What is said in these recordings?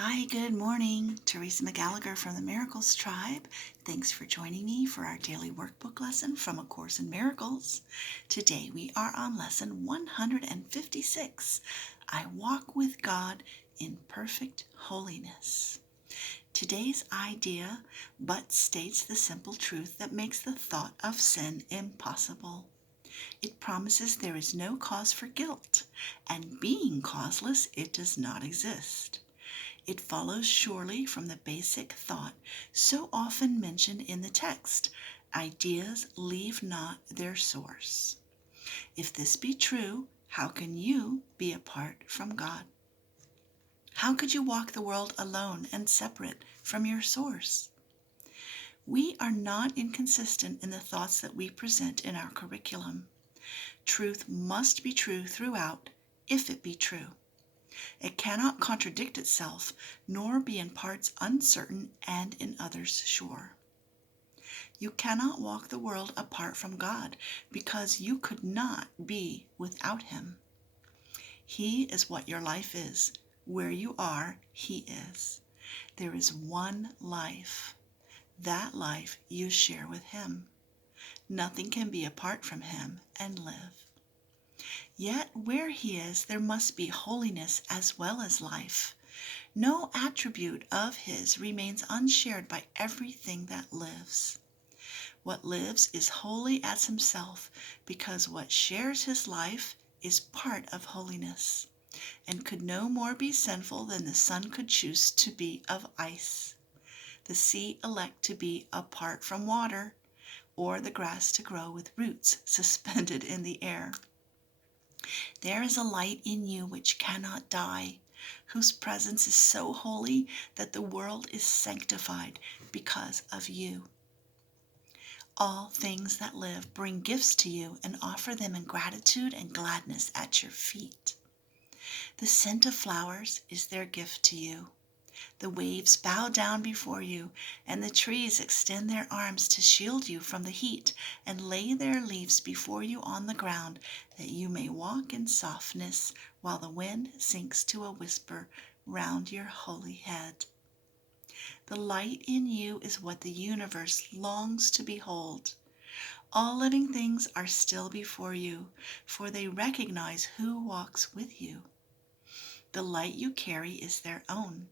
Hi, good morning. Teresa McGallagher from the Miracles Tribe. Thanks for joining me for our daily workbook lesson from A Course in Miracles. Today we are on lesson 156. I walk with God in perfect holiness. Today's idea but states the simple truth that makes the thought of sin impossible. It promises there is no cause for guilt, and being causeless, it does not exist. It follows surely from the basic thought so often mentioned in the text, ideas leave not their source. If this be true, how can you be apart from God? How could you walk the world alone and separate from your source? We are not inconsistent in the thoughts that we present in our curriculum. Truth must be true throughout, if it be true. It cannot contradict itself, nor be in parts uncertain and in others sure. You cannot walk the world apart from God, because you could not be without Him. He is what your life is. Where you are, He is. There is one life. That life you share with Him. Nothing can be apart from Him and live. Yet where He is, there must be holiness as well as life. No attribute of His remains unshared by everything that lives. What lives is holy as Himself, because what shares His life is part of holiness, and could no more be sinful than the sun could choose to be of ice, the sea elect to be apart from water, or the grass to grow with roots suspended in the air. There is a light in you which cannot die, whose presence is so holy that the world is sanctified because of you. All things that live bring gifts to you and offer them in gratitude and gladness at your feet. The scent of flowers is their gift to you. The waves bow down before you, and the trees extend their arms to shield you from the heat and lay their leaves before you on the ground, that you may walk in softness while the wind sinks to a whisper round your holy head. The light in you is what the universe longs to behold. All living things are still before you, for they recognize who walks with you. The light you carry is their own,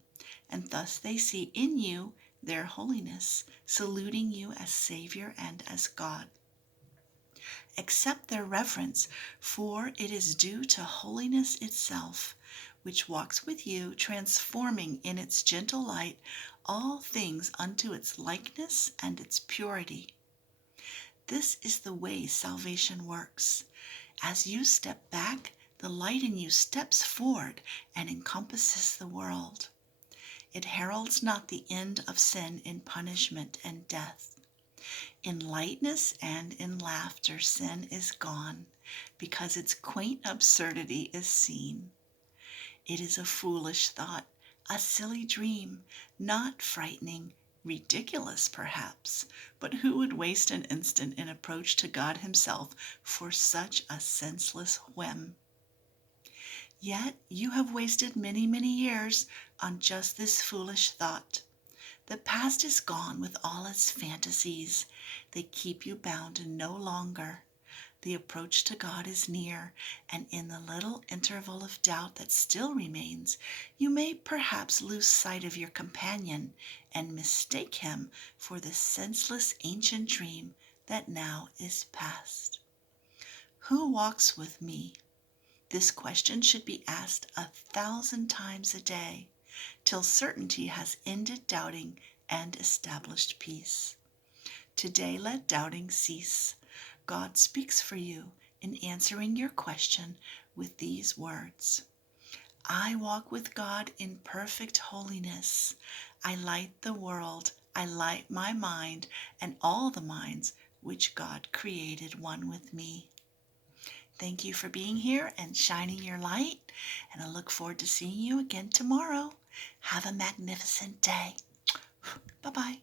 and thus they see in you their holiness, saluting you as Savior and as God. Accept their reverence, for it is due to holiness itself, which walks with you, transforming in its gentle light all things unto its likeness and its purity. This is the way salvation works. As you step back, the light in you steps forward and encompasses the world. It heralds not the end of sin in punishment and death. In lightness and in laughter sin is gone, because its quaint absurdity is seen. It is a foolish thought, a silly dream, not frightening, ridiculous perhaps, but who would waste an instant in approach to God Himself for such a senseless whim? Yet you have wasted many, many years on just this foolish thought. The past is gone with all its fantasies. They keep you bound no longer. The approach to God is near, and in the little interval of doubt that still remains, you may perhaps lose sight of your companion and mistake him for the senseless ancient dream that now is past. Who walks with me? This question should be asked 1,000 times a day, till certainty has ended doubting and established peace. Today let doubting cease. God speaks for you in answering your question with these words. I walk with God in perfect holiness. I light the world. I light my mind and all the minds which God created one with me. Thank you for being here and shining your light, and I look forward to seeing you again tomorrow. Have a magnificent day. Bye-bye.